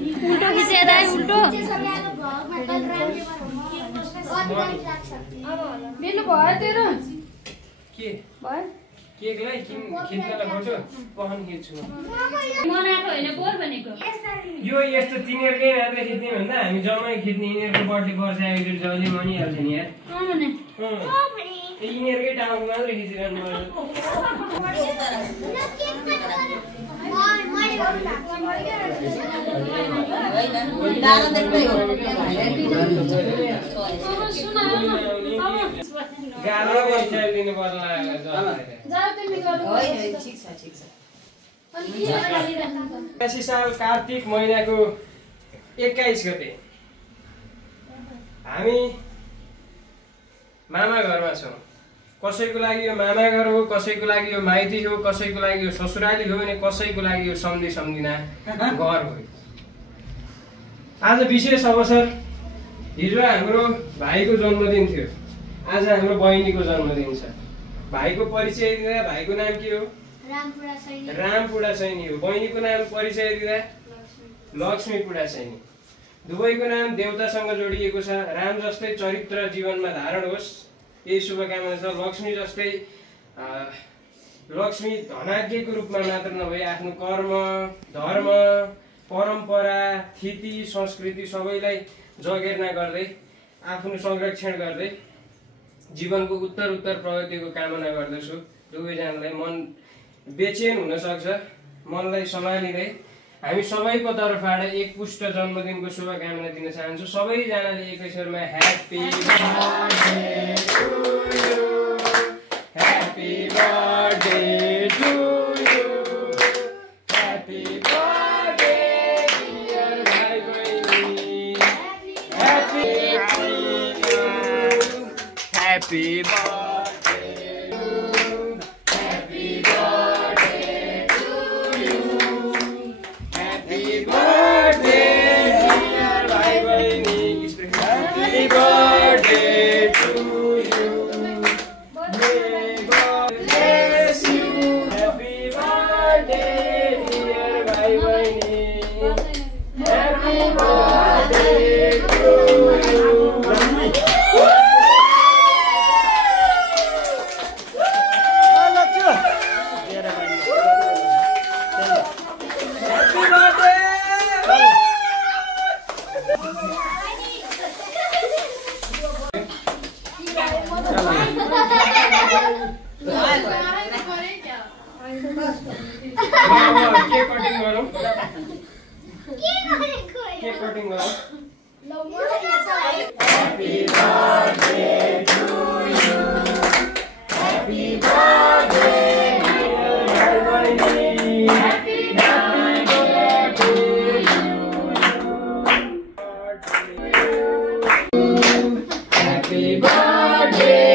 उल्टो खिचेर उल्टो मिल्नु भयो तेरो के भयो केकलाई खिच्नलाई खोज्छु पहन खिच्छु मनाएको होइन बोर भनेको यो यस्तो तिनीहरुकै मात्र खिच्ने भन्दा हामी जम्मै खिच्ने यिनीहरुको बर्थडे वर्ष आइदियो जहिले मनिहाल्छ नि यार यिनीहरुकै टाउको मात्र खिचिरहनु गाह्रो दिनु पर्ला साल कार्तिक महिनाको 21 गते हामी मामा घरमा छौँ। कसैको लागि यो मामा घर हो, कसैको लागि यो माइती हो, कसैको लागि यो ससुराली हो भने कसैको लागि यो सम्झी सम्झिना घर हो। आज विशेष अवसर, हिजो हाम्रो भाइको जन्मदिन थियो, आज हाम्रो बहिनीको जन्मदिन छ। भाइको परिचय दिँदा भाइको नाम के हो? रामपुडा सैनी हो। बहिनीको नाम परिचय दिँदा लक्ष्मी पुडा सैनी। दुवैको नाम देवतासँग जोडिएको छ। राम जस्तै चरित्र जीवनमा धारण होस्, यही शुभकामना छ। लक्ष्मी जस्तै लक्ष्मी धनाज्ञको रूपमा मात्र नभए आफ्नो कर्म, धर्म, परम्परा, थिति, संस्कृति सबैलाई जगेर्ना गर्दै, आफ्नो संरक्षण गर्दै जीवनको उत्तर प्रगतिको कामना गर्दछु। दुवैजनालाई मन बेचैन हुन सक्छ, मनलाई सम्हालिँदै हामी सबैको तर्फबाट एक पुष्ट जन्मदिनको शुभकामना दिन चाहन्छु। सबैजनाले एकैछरमा happy birthday to you, happy birthday to you, happy birthday dear भाइ बहिनी, ह्यापी बर्थडे। Happy birthday